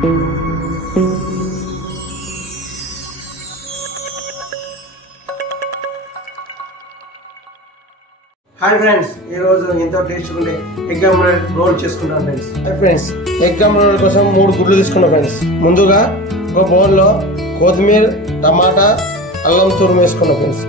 Hi friends, ఈరోజు ఎంతో టేస్ట్ ఉండే ఎగ్ ఆమ్లెట్ రోల్ చేసుకున్నాను friends. Hi friends, egg omelette కోసం 3 గుడ్లు తీసుకున్నాం ఫ్రెండ్స్. ముందుగా ఒక బౌల్లో కొత్తిమీర, టమాటా, అల్లం తురుము వేసుకున్నాం ఫ్రెండ్స్.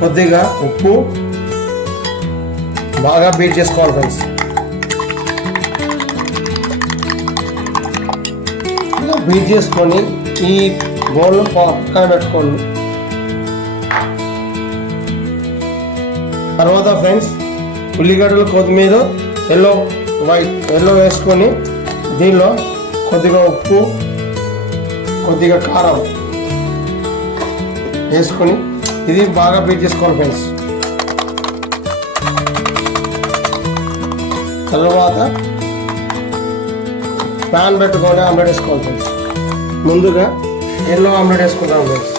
కొద్దిగా ఉప్పు బాగా బీట్ చేసుకోవాలి ఫ్రెండ్స్. ఇలా బీట్ చేసుకొని ఈ బౌల్లో పక్కన పెట్టుకోండి. తర్వాత ఫ్రెండ్స్ ఉల్లిగడ్డలు, కొత్తిమీర, ఎల్లో వేసుకొని దీనిలో కొద్దిగా ఉప్పు, కొద్దిగా కారం వేసుకొని ఇది బాగా బీట్ చేసుకోవాలి ఫ్రెండ్స్. తర్వాత ప్యాన్ పెట్టుకొని ఆమ్లెట్ వేసుకోవాలి ఫ్రెండ్స్. ముందుగా ఎల్లో ఆమ్లెట్ వేసుకుంటాం ఫ్రెండ్స్.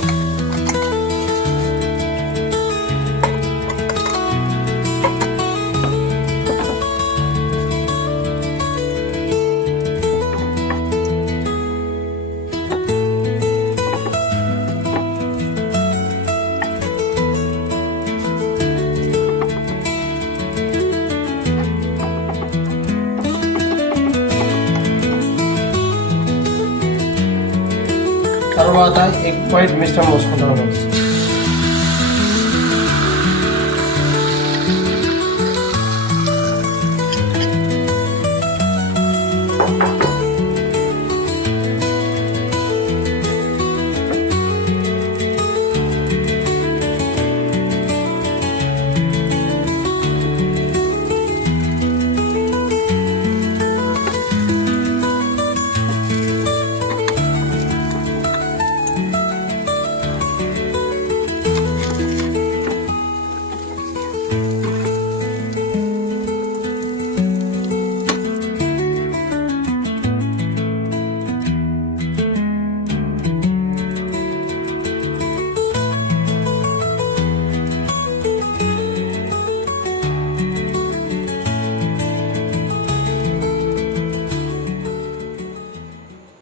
తర్వాత ఎగ్ వైట్ మిశ్రమం పోసుకుంటాం ఫ్రెండ్స్.